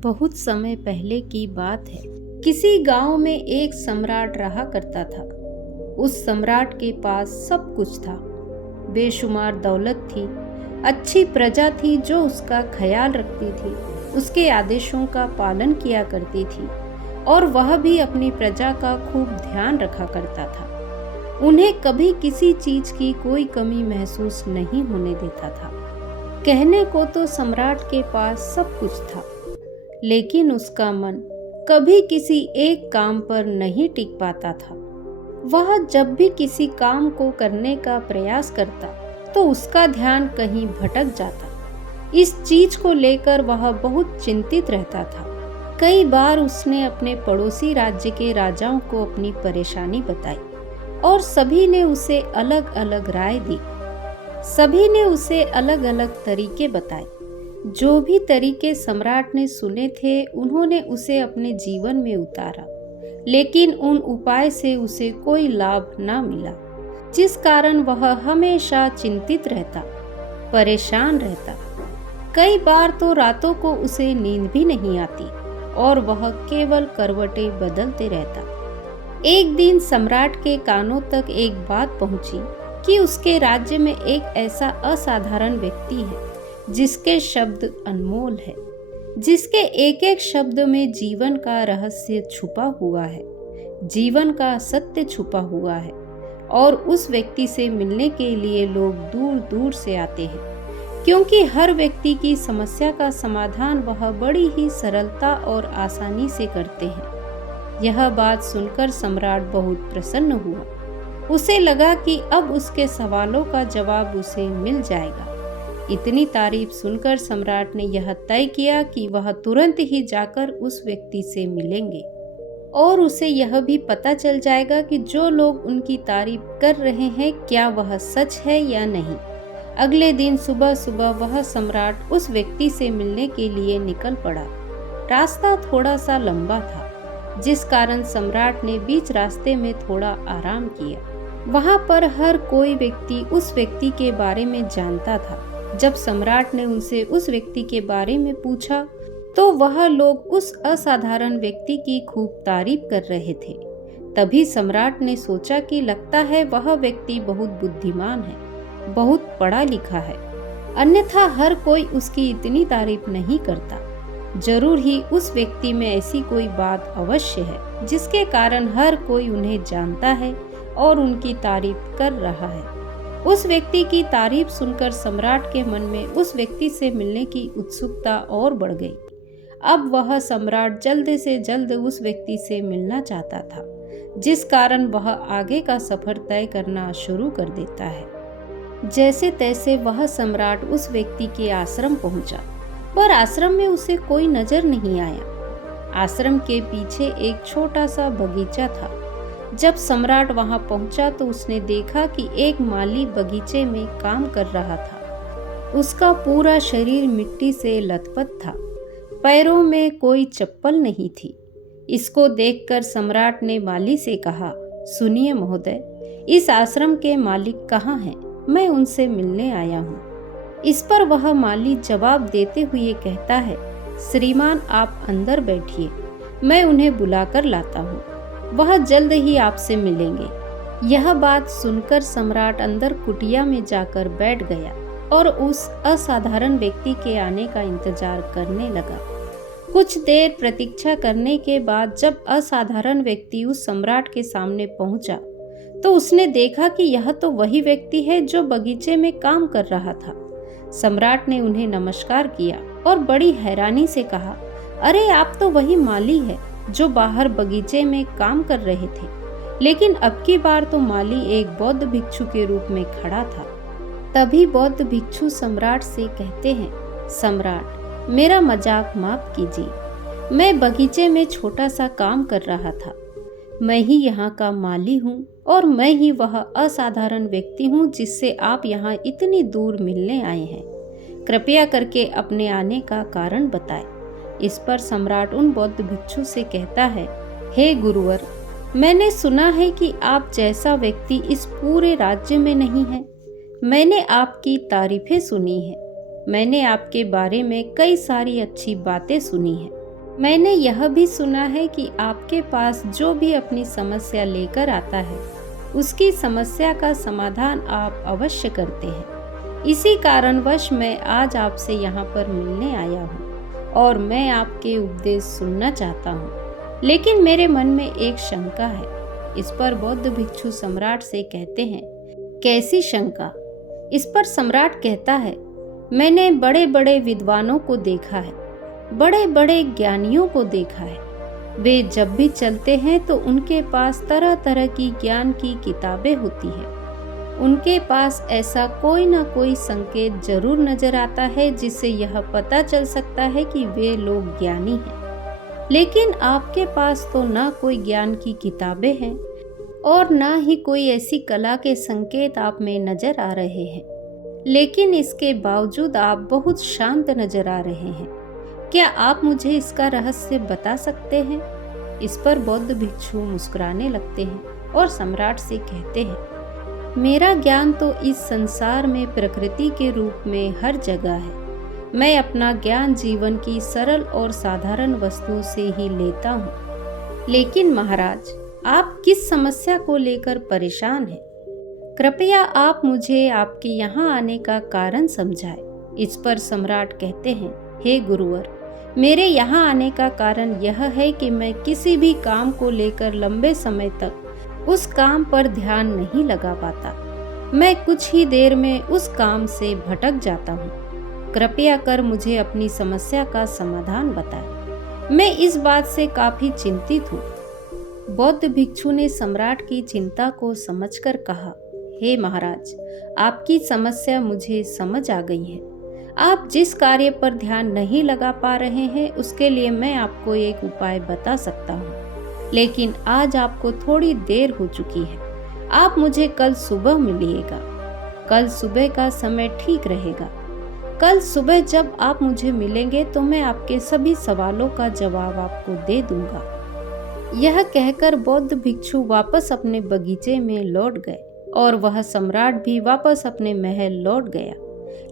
बहुत समय पहले की बात है। किसी गांव में एक सम्राट रहा करता था। उस सम्राट के पास सब कुछ था। बेशुमार दौलत थी, अच्छी प्रजा थी जो उसका ख्याल रखती थी, उसके आदेशों का पालन किया करती थी और वह भी अपनी प्रजा का खूब ध्यान रखा करता था। उन्हें कभी किसी चीज की कोई कमी महसूस नहीं होने देता था। कहने को तो सम्राट के पास सब कुछ था, लेकिन उसका मन कभी किसी एक काम पर नहीं टिक पाता था। वह जब भी किसी काम को करने का प्रयास करता तो उसका ध्यान कहीं भटक जाता। इस चीज को लेकर वह बहुत चिंतित रहता था। कई बार उसने अपने पड़ोसी राज्य के राजाओं को अपनी परेशानी बताई और सभी ने उसे अलग अलग राय दी। सभी ने उसे अलग अलग तरीके बताए। जो भी तरीके सम्राट ने सुने थे उन्होंने उसे अपने जीवन में उतारा, लेकिन उन उपाय से उसे कोई लाभ न मिला, जिस कारण वह हमेशा चिंतित रहता, परेशान रहता। कई बार तो रातों को उसे नींद भी नहीं आती और वह केवल करवटें बदलते रहता। एक दिन सम्राट के कानों तक एक बात पहुंची कि उसके राज्य में एक ऐसा असाधारण व्यक्ति है जिसके शब्द अनमोल है, जिसके एक एक शब्द में जीवन का रहस्य छुपा हुआ है, जीवन का सत्य छुपा हुआ है। और उस व्यक्ति से मिलने के लिए लोग दूर दूर से आते हैं, क्योंकि हर व्यक्ति की समस्या का समाधान वह बड़ी ही सरलता और आसानी से करते हैं। यह बात सुनकर सम्राट बहुत प्रसन्न हुआ। उसे लगा कि अब उसके सवालों का जवाब उसे मिल जाएगा। इतनी तारीफ सुनकर सम्राट ने यह तय किया कि वह तुरंत ही जाकर उस व्यक्ति से मिलेंगे और उसे यह भी पता चल जाएगा कि जो लोग उनकी तारीफ कर रहे हैं क्या वह सच है या नहीं। अगले दिन सुबह सुबह वह सम्राट उस व्यक्ति से मिलने के लिए निकल पड़ा। रास्ता थोड़ा सा लंबा था, जिस कारण सम्राट ने बीच रास्ते में थोड़ा आराम किया। वहां पर हर कोई व्यक्ति उस व्यक्ति के बारे में जानता था। जब सम्राट ने उनसे उस व्यक्ति के बारे में पूछा तो वह लोग उस असाधारण व्यक्ति की खूब तारीफ कर रहे थे। तभी सम्राट ने सोचा कि लगता है वह व्यक्ति बहुत बुद्धिमान है, बहुत पढ़ा लिखा है, अन्यथा हर कोई उसकी इतनी तारीफ नहीं करता। जरूर ही उस व्यक्ति में ऐसी कोई बात अवश्य है जिसके कारण हर कोई उन्हें जानता है और उनकी तारीफ कर रहा है। उस व्यक्ति की तारीफ सुनकर सम्राट के मन में उस व्यक्ति से मिलने की उत्सुकता और बढ़ गई। अब वह सम्राट जल्द से जल्द उस व्यक्ति से मिलना चाहता था, जिस कारण वह आगे का सफर तय करना शुरू कर देता है। जैसे तैसे वह सम्राट उस व्यक्ति के आश्रम पहुंचा, पर आश्रम में उसे कोई नजर नहीं आया। आश्रम के पीछे एक छोटा सा बगीचा था। जब सम्राट वहां पहुंचा तो उसने देखा कि एक माली बगीचे में काम कर रहा था। उसका पूरा शरीर मिट्टी से लथपथ था, पैरों में कोई चप्पल नहीं थी। इसको देखकर सम्राट ने माली से कहा, सुनिए महोदय, इस आश्रम के मालिक कहाँ हैं? मैं उनसे मिलने आया हूँ। इस पर वह माली जवाब देते हुए कहता है, श्रीमान आप अंदर बैठिए, मैं उन्हें बुलाकर लाता हूँ, वह जल्द ही आपसे मिलेंगे। यह बात सुनकर सम्राट अंदर कुटिया में जाकर बैठ गया और उस असाधारण व्यक्ति के आने का इंतजार करने लगा। कुछ देर प्रतीक्षा करने के बाद जब असाधारण व्यक्ति उस सम्राट के सामने पहुंचा तो उसने देखा कि यह तो वही व्यक्ति है जो बगीचे में काम कर रहा था। सम्राट ने उन्हें नमस्कार किया और बड़ी हैरानी से कहा, अरे आप तो वही माली है जो बाहर बगीचे में काम कर रहे थे। लेकिन अब की बार तो माली एक बौद्ध भिक्षु के रूप में खड़ा था। तभी बौद्ध भिक्षु सम्राट से कहते हैं, सम्राट मेरा मजाक माफ कीजिए, मैं बगीचे में छोटा सा काम कर रहा था। मैं ही यहाँ का माली हूँ और मैं ही वह असाधारण व्यक्ति हूँ जिससे आप यहाँ इतनी दूर मिलने आए हैं। कृपया करके अपने आने का कारण बताएं। इस पर सम्राट उन बौद्ध भिक्षु से कहता है, हे गुरुवर, मैंने सुना है कि आप जैसा व्यक्ति इस पूरे राज्य में नहीं है। मैंने आपकी तारीफें सुनी है, मैंने आपके बारे में कई सारी अच्छी बातें सुनी है, मैंने यह भी सुना है कि आपके पास जो भी अपनी समस्या लेकर आता है, उसकी समस्या का समाधान आप अवश्य करते हैं। इसी कारणवश मैं आज आपसे यहाँ पर मिलने आया हूँ और मैं आपके उपदेश सुनना चाहता हूँ। लेकिन मेरे मन में एक शंका है। इस पर बौद्ध भिक्षु सम्राट से कहते हैं, कैसी शंका? इस पर सम्राट कहता है, मैंने बड़े बड़े विद्वानों को देखा है, बड़े बड़े ज्ञानियों को देखा है। वे जब भी चलते हैं तो उनके पास तरह तरह की ज्ञान की किताबें होती हैं। उनके पास ऐसा कोई ना कोई संकेत जरूर नजर आता है जिससे यह पता चल सकता है कि वे लोग ज्ञानी हैं। लेकिन आपके पास तो ना कोई ज्ञान की किताबें हैं और ना ही कोई ऐसी कला के संकेत आप में नजर आ रहे हैं। लेकिन इसके बावजूद आप बहुत शांत नजर आ रहे हैं। क्या आप मुझे इसका रहस्य बता सकते हैं? इस पर बौद्ध भिक्षु मुस्कुराने लगते हैं और सम्राट से कहते हैं, मेरा ज्ञान तो इस संसार में प्रकृति के रूप में हर जगह है। मैं अपना ज्ञान जीवन की सरल और साधारण वस्तुओं से ही लेता हूँ। लेकिन महाराज, आप किस समस्या को लेकर परेशान हैं? कृपया आप मुझे आपके यहाँ आने का कारण समझाएं। इस पर सम्राट कहते हैं, हे गुरुवर, मेरे यहाँ आने का कारण यह है कि मैं किसी भी काम को लेकर लंबे समय तक उस काम पर ध्यान नहीं लगा पाता। मैं कुछ ही देर में उस काम से भटक जाता हूँ। कृपया कर मुझे अपनी समस्या का समाधान बताएं। मैं इस बात से काफी चिंतित हूँ। बौद्ध भिक्षु ने सम्राट की चिंता को समझकर कहा, हे महाराज, आपकी समस्या मुझे समझ आ गई है। आप जिस कार्य पर ध्यान नहीं लगा पा रहे हैं उसके लिए मैं आपको एक उपाय बता सकता हूँ, लेकिन आज आपको थोड़ी देर हो चुकी है। आप मुझे कल सुबह मिलिएगा। कल सुबह का समय ठीक रहेगा। कल सुबह जब आप मुझे मिलेंगे तो मैं आपके सभी सवालों का जवाब आपको दे दूंगा। यह कहकर बौद्ध भिक्षु वापस अपने बगीचे में लौट गए और वह सम्राट भी वापस अपने महल लौट गया।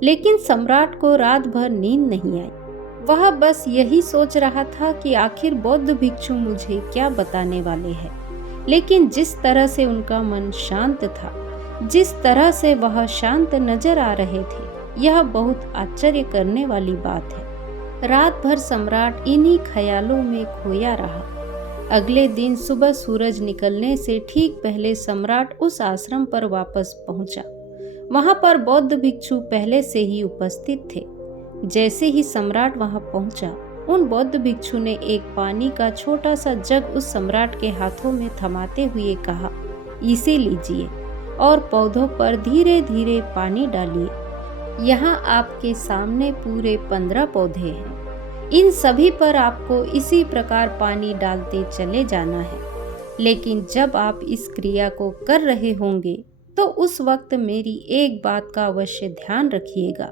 लेकिन सम्राट को रात भर नींद नहीं आई। वह बस यही सोच रहा था कि आखिर बौद्ध भिक्षु मुझे क्या बताने वाले हैं। लेकिन जिस तरह से उनका मन शांत था, जिस तरह से वह शांत नजर आ रहे थे, यह बहुत आश्चर्य करने वाली बात है। रात भर सम्राट इन्हीं ख्यालों में खोया रहा। अगले दिन सुबह सूरज निकलने से ठीक पहले सम्राट उस आश्रम पर वापस पहुंचा। वहां पर बौद्ध भिक्षु पहले से ही उपस्थित थे। जैसे ही सम्राट वहां पहुंचा, उन बौद्ध भिक्षु ने एक पानी का छोटा सा जग उस सम्राट के हाथों में थमाते हुए कहा, इसे लीजिए और पौधों पर धीरे धीरे पानी डालिए। यहाँ आपके सामने पूरे 15 पौधे हैं। इन सभी पर आपको इसी प्रकार पानी डालते चले जाना है। लेकिन जब आप इस क्रिया को कर रहे होंगे तो उस वक्त मेरी एक बात का अवश्य ध्यान रखिएगा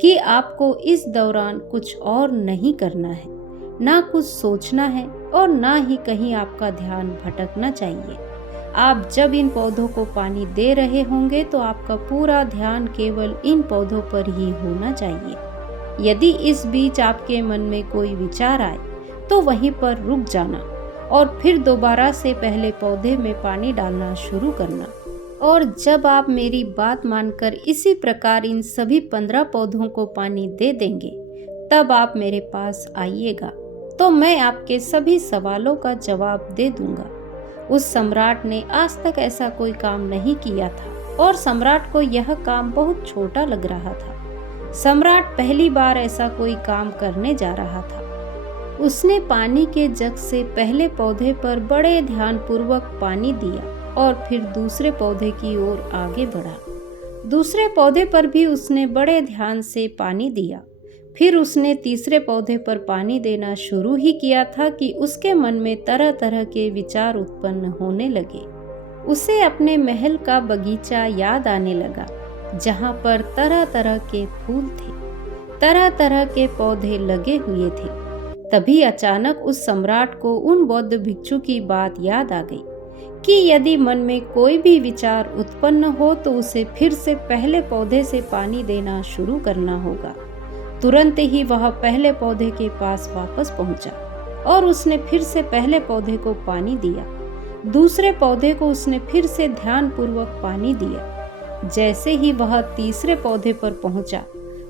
कि आपको इस दौरान कुछ और नहीं करना है, ना कुछ सोचना है और ना ही कहीं आपका ध्यान भटकना चाहिए। आप जब इन पौधों को पानी दे रहे होंगे तो आपका पूरा ध्यान केवल इन पौधों पर ही होना चाहिए। यदि इस बीच आपके मन में कोई विचार आए तो वहीं पर रुक जाना और फिर दोबारा से पहले पौधे में पानी डालना शुरू करना। और जब आप मेरी बात मानकर इसी प्रकार इन सभी 15 पौधों को पानी दे देंगे, तब आप मेरे पास आइएगा तो मैं आपके सभी सवालों का जवाब दे दूंगा। उस सम्राट ने आज तक ऐसा कोई काम नहीं किया था और सम्राट को यह काम बहुत छोटा लग रहा था। सम्राट पहली बार ऐसा कोई काम करने जा रहा था। उसने पानी के जग से पहले पौधे पर बड़े ध्यानपूर्वक पानी दिया और फिर दूसरे पौधे की ओर आगे बढ़ा। दूसरे पौधे पर भी उसने बड़े ध्यान से पानी दिया। फिर उसने तीसरे पौधे पर पानी देना शुरू ही किया था कि उसके मन में तरह तरह के विचार उत्पन्न होने लगे। उसे अपने महल का बगीचा याद आने लगा, जहाँ पर तरह तरह के फूल थे, तरह तरह के पौधे लगे हुए थे। तभी अचानक उस सम्राट को उन बौद्ध भिक्षु की बात याद आ गई कि यदि मन में कोई भी विचार उत्पन्न हो तो उसे फिर से पहले पौधे से पानी देना शुरू करना होगा। तुरंत ही वह पहले पौधे के पास वापस पहुंचा और उसने फिर से पहले पौधे को पानी दिया। दूसरे पौधे को उसने फिर से ध्यानपूर्वक पानी दिया। जैसे ही वह तीसरे पौधे पर पहुंचा,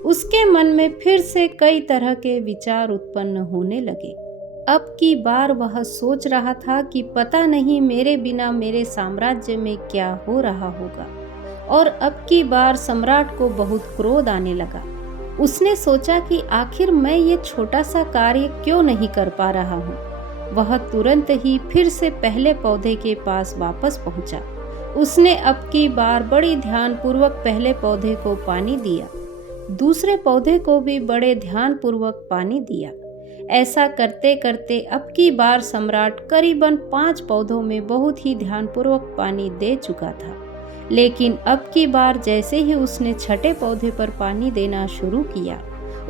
उसके मन में फिर से कई तरह के विचार उत्पन्न होने लगे। अब की बार वह सोच रहा था कि पता नहीं मेरे बिना मेरे साम्राज्य में क्या हो रहा होगा। और अब की बार सम्राट को बहुत क्रोध आने लगा। उसने सोचा कि आखिर मैं ये छोटा सा कार्य क्यों नहीं कर पा रहा हूँ। वह तुरंत ही फिर से पहले पौधे के पास वापस पहुंचा। उसने अब की बार बड़ी ध्यानपूर्वक पहले पौधे को पानी दिया। दूसरे पौधे को भी बड़े ध्यानपूर्वक पानी दिया। ऐसा करते करते अब की बार सम्राट करीबन 5 पौधों में बहुत ही ध्यानपूर्वक पानी दे चुका था। लेकिन अब की बार जैसे ही उसने छठे पौधे पर पानी देना शुरू किया,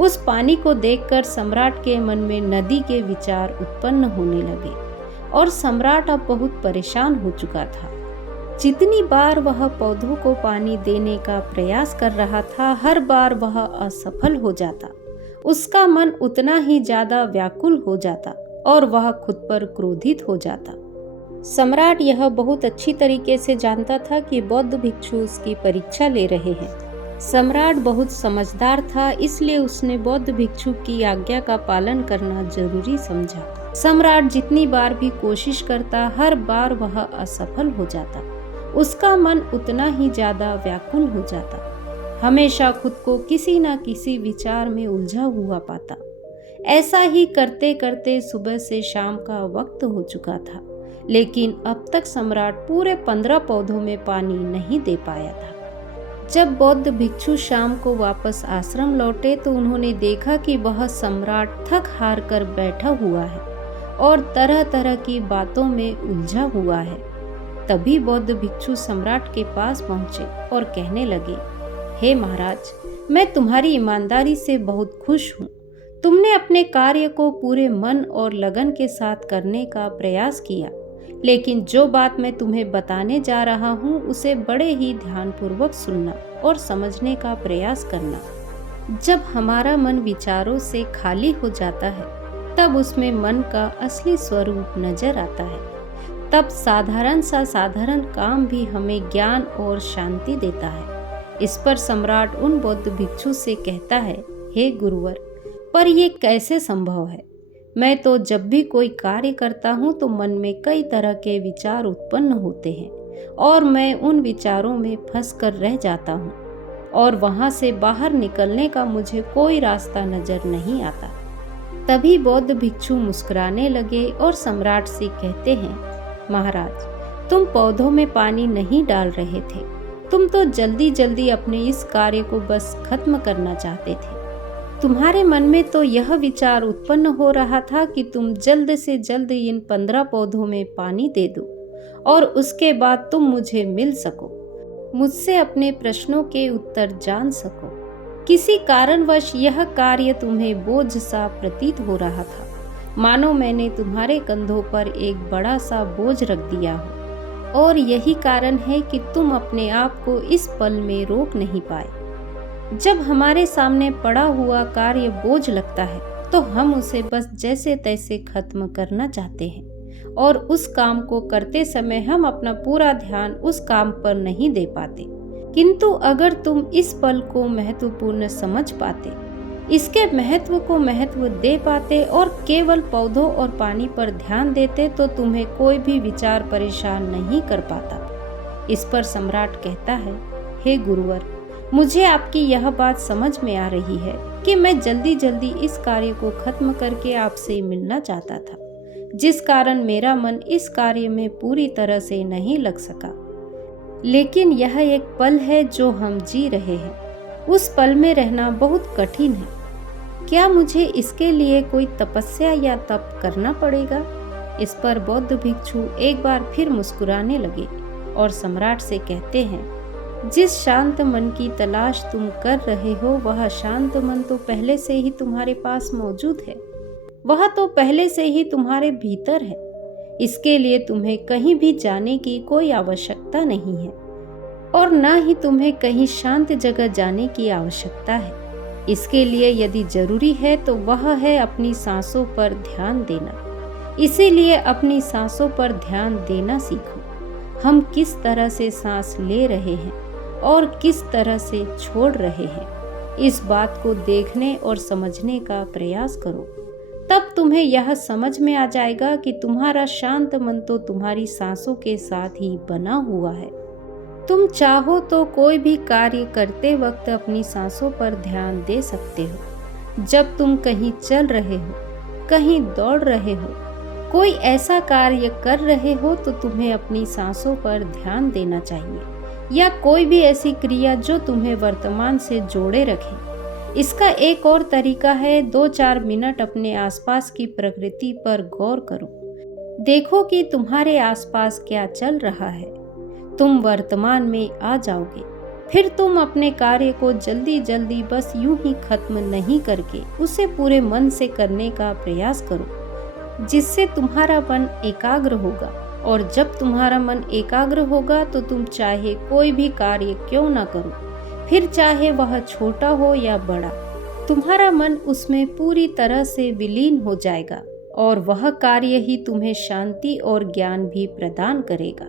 उस पानी को देखकर सम्राट के मन में नदी के विचार उत्पन्न होने लगे और सम्राट अब बहुत परेशान हो चुका था। जितनी बार वह पौधों को पानी देने का प्रयास कर रहा था, हर बार वह असफल हो जाता। उसका मन उतना ही ज्यादा व्याकुल हो जाता और वह खुद पर क्रोधित हो जाता। सम्राट यह बहुत अच्छी तरीके से जानता था कि बौद्ध भिक्षु उसकी परीक्षा ले रहे हैं। सम्राट बहुत समझदार था, इसलिए उसने बौद्ध भिक्षु की आज्ञा का पालन करना जरूरी समझा। सम्राट जितनी बार भी कोशिश करता, हर बार वह असफल हो जाता। उसका मन उतना ही ज्यादा व्याकुल हो जाता, हमेशा खुद को किसी न किसी विचार में उलझा हुआ पाता। ऐसा ही करते करते सुबह से शाम का वक्त हो चुका था, लेकिन अब तक सम्राट पूरे 15 पौधों में पानी नहीं दे पाया था। जब बौद्ध भिक्षु शाम को वापस आश्रम लौटे तो उन्होंने देखा कि वह सम्राट थक हार कर बैठा हुआ है और तरह तरह की बातों में उलझा हुआ है। तभी बौद्ध भिक्षु सम्राट के पास पहुंचे और कहने लगे, हे महाराज, मैं तुम्हारी ईमानदारी से बहुत खुश हूँ। तुमने अपने कार्य को पूरे मन और लगन के साथ करने का प्रयास किया, लेकिन जो बात मैं तुम्हें बताने जा रहा हूँ उसे बड़े ही ध्यानपूर्वक सुनना और समझने का प्रयास करना। जब हमारा मन विचारों से खाली हो जाता है, तब उसमें मन का असली स्वरूप नजर आता है। तब साधारण सा साधारण काम भी हमें ज्ञान और शांति देता है। इस पर सम्राट उन बौद्ध भिक्षु से कहता है, हे गुरुवर, पर ये कैसे संभव है? मैं तो जब भी कोई कार्य करता हूँ तो मन में कई तरह के विचार उत्पन्न होते हैं और मैं उन विचारों में फंस कर रह जाता हूँ और वहाँ से बाहर निकलने का मुझे कोई रास्ता नजर नहीं आता। तभी बौद्ध भिक्षु मुस्कुराने लगे और सम्राट से कहते हैं, महाराज, तुम पौधों में पानी नहीं डाल रहे थे, तुम तो जल्दी जल्दी अपने इस कार्य को बस खत्म करना चाहते थे। तुम्हारे मन में तो यह विचार उत्पन्न हो रहा था कि तुम जल्द से जल्द इन 15 पौधों में पानी दे दो और उसके बाद तुम मुझे मिल सको, मुझसे अपने प्रश्नों के उत्तर जान सको। किसी कारणवश यह कार्य तुम्हें बोझ सा प्रतीत हो रहा था, मानो मैंने तुम्हारे कंधों पर एक बड़ा सा बोझ रख दिया हो, और यही कारण है कि तुम अपने आप को इस पल में रोक नहीं पाए। जब हमारे सामने पड़ा हुआ कार्य बोझ लगता है तो हम उसे बस जैसे तैसे खत्म करना चाहते हैं और उस काम को करते समय हम अपना पूरा ध्यान उस काम पर नहीं दे पाते। किंतु अगर तुम इस पल को महत्वपूर्ण समझ पाते, इसके महत्व को महत्व दे पाते और केवल पौधों और पानी पर ध्यान देते, तो तुम्हें कोई भी विचार परेशान नहीं कर पाता। इस पर सम्राट कहता है, हे गुरुवर, मुझे आपकी यह बात समझ में आ रही है कि मैं जल्दी जल्दी इस कार्य को खत्म करके आपसे मिलना चाहता था, जिस कारण मेरा मन इस कार्य में पूरी तरह से नहीं लग सका। लेकिन यह एक पल है जो हम जी रहे हैं, उस पल में रहना बहुत कठिन है। क्या मुझे इसके लिए कोई तपस्या या तप करना पड़ेगा? इस पर बौद्ध भिक्षु एक बार फिर मुस्कुराने लगे और सम्राट से कहते हैं, जिस शांत मन की तलाश तुम कर रहे हो, वह शांत मन तो पहले से ही तुम्हारे पास मौजूद है, वह तो पहले से ही तुम्हारे भीतर है। इसके लिए तुम्हें कहीं भी जाने की कोई आवश्यकता नहीं है और न ही तुम्हें कहीं शांत जगह जाने की आवश्यकता है। इसके लिए यदि जरूरी है तो वह है अपनी सांसों पर ध्यान देना। इसीलिए अपनी सांसों पर ध्यान देना सीखो। हम किस तरह से सांस ले रहे हैं और किस तरह से छोड़ रहे हैं, इस बात को देखने और समझने का प्रयास करो। तब तुम्हें यह समझ में आ जाएगा कि तुम्हारा शांत मन तो तुम्हारी सांसों के साथ ही बना हुआ है। तुम चाहो तो कोई भी कार्य करते वक्त अपनी सांसों पर ध्यान दे सकते हो। जब तुम कहीं चल रहे हो, कहीं दौड़ रहे हो, कोई ऐसा कार्य कर रहे हो तो तुम्हें अपनी सांसों पर ध्यान देना चाहिए, या कोई भी ऐसी क्रिया जो तुम्हें वर्तमान से जोड़े रखे। इसका एक और तरीका है, 2-4 मिनट अपने आसपास की प्रकृति पर गौर करो। देखो कि तुम्हारे आसपास क्या चल रहा है। तुम वर्तमान में आ जाओगे। फिर तुम अपने कार्य को जल्दी जल्दी बस यूं ही खत्म नहीं करके उसे पूरे मन से करने का प्रयास करो, जिससे तुम्हारा मन एकाग्र होगा। और जब तुम्हारा मन एकाग्र होगा तो तुम चाहे कोई भी कार्य क्यों ना करो, फिर चाहे वह छोटा हो या बड़ा, तुम्हारा मन उसमें पूरी तरह से विलीन हो जाएगा और वह कार्य ही तुम्हें शांति और ज्ञान भी प्रदान करेगा।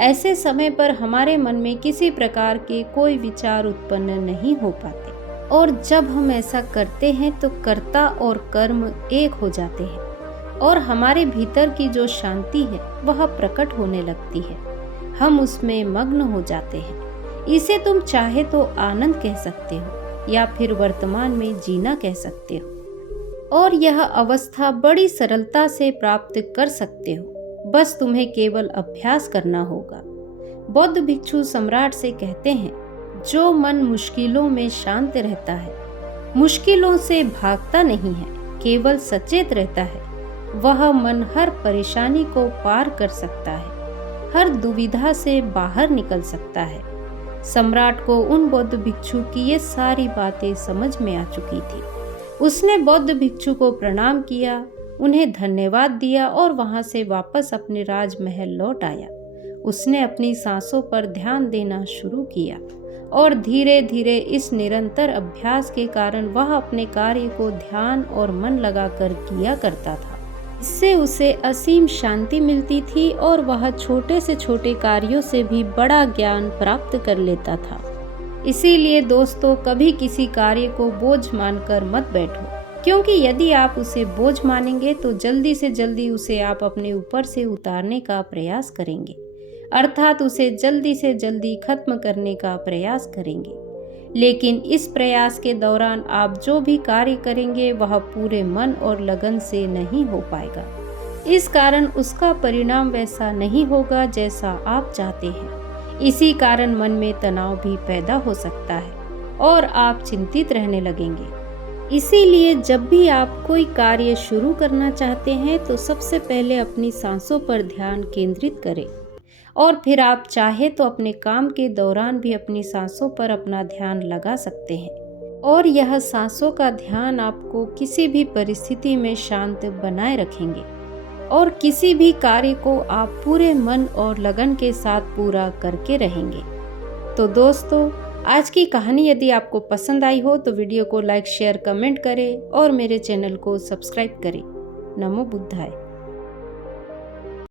ऐसे समय पर हमारे मन में किसी प्रकार के कोई विचार उत्पन्न नहीं हो पाते, और जब हम ऐसा करते हैं तो कर्ता और कर्म एक हो जाते हैं और हमारे भीतर की जो शांति है वह प्रकट होने लगती है। हम उसमें मग्न हो जाते हैं। इसे तुम चाहे तो आनंद कह सकते हो या फिर वर्तमान में जीना कह सकते हो, और यह अवस्था बड़ी सरलता से प्राप्त कर सकते हो। बस तुम्हें केवल अभ्यास करना होगा। बौद्ध भिक्षु सम्राट से कहते हैं, जो मन मुश्किलों में शांत रहता है, मुश्किलों से भागता नहीं है, केवल सचेत रहता है, वह मन हर परेशानी को पार कर सकता है, हर दुविधा से बाहर निकल सकता है। सम्राट को उन बौद्ध भिक्षु की ये सारी बातें समझ में आ चुकी थी। उसने बौद्ध भिक्षु को प्रणाम किया, उन्हें धन्यवाद दिया और वहां से वापस अपने राजमहल लौट आया। उसने अपनी सांसों पर ध्यान देना शुरू किया और धीरे धीरे इस निरंतर अभ्यास के कारण वह अपने कार्य को ध्यान और मन लगाकर किया करता था। इससे उसे असीम शांति मिलती थी और वह छोटे से छोटे कार्यों से भी बड़ा ज्ञान प्राप्त कर लेता था। इसीलिए दोस्तों, कभी किसी कार्य को बोझ मानकर मत बैठो, क्योंकि यदि आप उसे बोझ मानेंगे तो जल्दी से जल्दी उसे आप अपने ऊपर से उतारने का प्रयास करेंगे, अर्थात उसे जल्दी से जल्दी खत्म करने का प्रयास करेंगे। लेकिन इस प्रयास के दौरान आप जो भी कार्य करेंगे वह पूरे मन और लगन से नहीं हो पाएगा। इस कारण उसका परिणाम वैसा नहीं होगा जैसा आप चाहते हैं। इसी कारण मन में तनाव भी पैदा हो सकता है और आप चिंतित रहने लगेंगे। इसीलिए जब भी आप कोई कार्य शुरू करना चाहते हैं तो सबसे पहले अपनी सांसों पर ध्यान केंद्रित करें, और फिर आप चाहे तो अपने काम के दौरान भी अपनी सांसों पर अपना ध्यान लगा सकते हैं, और यह सांसों का ध्यान आपको किसी भी परिस्थिति में शांत बनाए रखेंगे और किसी भी कार्य को आप पूरे मन और लगन के साथ पूरा करके रहेंगे। तो दोस्तों, आज की कहानी यदि आपको पसंद आई हो तो वीडियो को लाइक, शेयर, कमेंट करें और मेरे चैनल को सब्सक्राइब करें। नमो बुद्धाय।